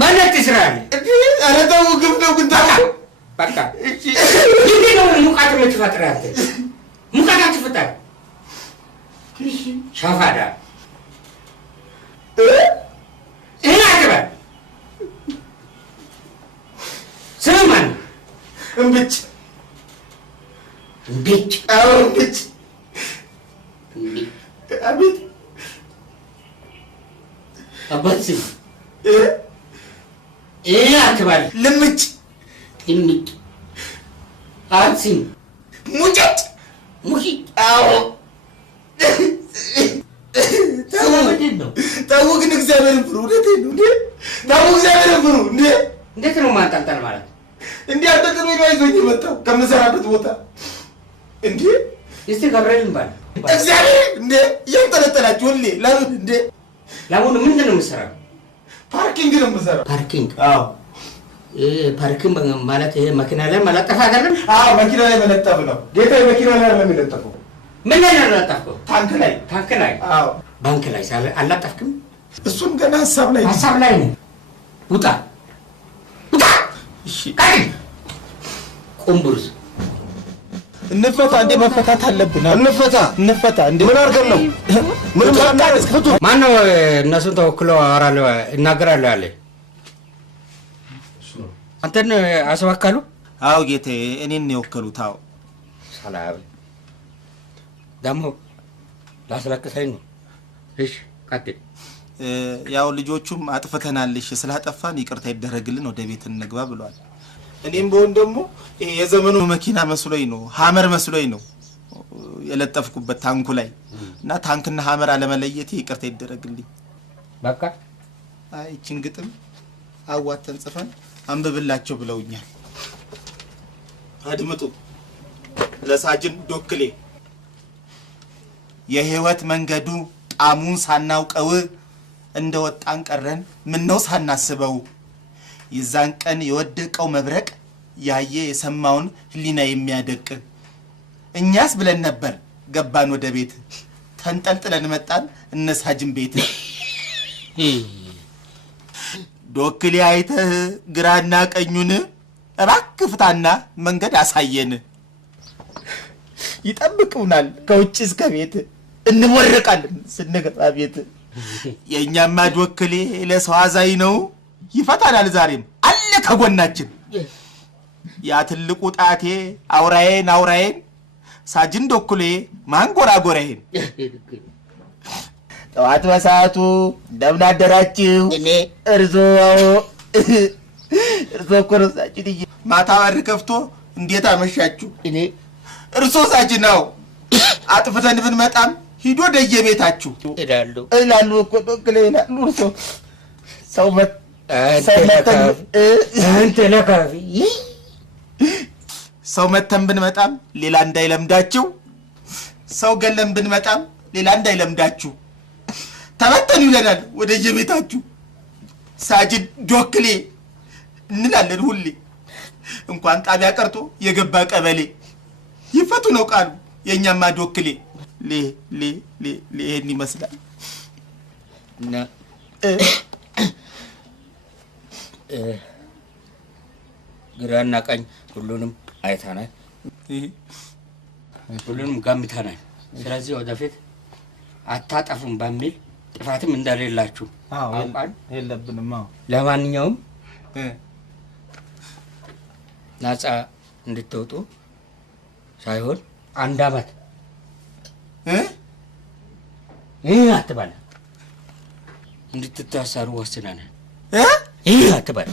ማለት ይስራል ኧረ ተው ግፍ ነው ግን ተው በቃ እሺ ነው ሙቃት የምትፈጥር አንተ ሙቃት አትፈጥር እሺ ሻፋዳ አገባ ስማን እምብጭ እምብጭ አቤት አባትሲ አትባል ልምጭ አትሲ ሙጭጭ ሙሂ አዎ ተው ግን እግዚአብሔርን ፍሩ እውነቴን ነው እንዴ ተው እግዚአብሔርን ፍሩ እንዴ እንዴት ነው ማንጠልጠል ማለት እንዴ አጠጥሎ ይዞኝ የመጣው ከምሰራበት ቦታ እንዴ እስቲ ገብርኤል እንባል እግዚአብሔር እንዴ እያንጠለጠላችሁ ሁሌ ለምን እንዴ ለምን ምንድን ነው የምትሰራው ፓርኪንግ ነው የምትሰራው ፓርኪንግ አዎ ፓርኪንግ ማለት ይሄ መኪና ላይ መለጠፍ አይደለም አዎ መኪና ላይ መለጠፍ ነው ጌታ መኪና ላይ ነው የሚለጠፈው ምን ላይ ነው ያለጠፈው ታንክ ላይ አዎ ባንክ ላይ ሳለ አላጠፍክም እሱን ገና ሐሳብ ላይ ነው ውጣ እሺ ቁምብሩስ እንፈታ እንደ መፈታት አለብን እንፈታ እንደ ምን አድርገን ነው ምንም አናስፈቱ ማን ነው እነሱን ተወክሎ አወራለሁ እናገራለሁ ያለ አንተን አስወካሉ አዎ ጌታዬ እኔን ነው የወከሉት አዎ ሰላም ደሞ ላስለቅሰኝ ነው እሺ ቀጥል ያው ልጆቹም አጥፈተናልሽ ስላጠፋን ይቅርታ ይደረግልን ወደ ቤት እንግባ ብለዋል እኔም በሆን ደግሞ የዘመኑ መኪና መስሎኝ ነው ሐመር መስሎኝ ነው የለጠፍኩበት ታንኩ ላይ እና ታንክና ሐመር አለመለየቴ ይቅርታ ይደረግልኝ በቃ አይ እቺን ግጥም አዋተን ጽፈን አንብብላቸው ብለውኛል አድምጡ ለሳጅን ዶክሌ የህይወት መንገዱ ጣሙን ሳናውቀው እንደወጣን ቀረን ምን ነው ሳናስበው ይዛን ቀን የወደቀው መብረቅ ያየ የሰማውን ህሊና የሚያደቅ እኛስ ብለን ነበር ገባን ወደ ቤት ተንጠልጥለን መጣን እነሳጅን ቤት ዶክሌ አይተህ ግራና ቀኙን እባክህ ፍታና መንገድ አሳየን ይጠብቁናል ከውጭ እስከ ቤት እንወርቃለን ስንገባ ቤት የኛማ ዶክሌ ለሰው አዛኝ ነው ይፈታናል ዛሬም አለ ከጎናችን ያ ትልቁ ጣቴ አውራዬን ሳጅን ዶክሌ ማንጎራጎራዬን ጠዋት በሰዓቱ እንደምን አደራችሁ እኔ እርሶ እኮ ነው ሳጅን ማታ በር ከፍቶ እንዴት አመሻችሁ እኔ እርሶ ሳጅን ነው አጥፍተን ብንመጣም ሂዶ ደየቤታችሁ እላሉ እኮ ዶክሌ ይላሉ እርሶ ሰው ሰው መተን ብንመጣም ሌላ እንዳይለምዳችሁ ሰው ገለን ብንመጣም ሌላ እንዳይለምዳችሁ ተበተኑ ይለናል ወደ የቤታችሁ ሳጅን ዶክሌ እንላለን ሁሌ እንኳን ጣቢያ ቀርቶ የገባ ቀበሌ ይፈቱ ነው ቃሉ የኛማ ዶክሌ ይሄን ይመስላል እና ግራና ቀኝ ሁሉንም አይተናል ሁሉንም ገምተናል ስለዚህ ወደፊት አታጠፉም በሚል ጥፋትም እንደሌላችሁ አውቃን የለብንም ለማንኛውም ናጻ እንድትወጡ ሳይሆን አንድ አመት አትበል እንድትታሰሩ ወስነናል አትበል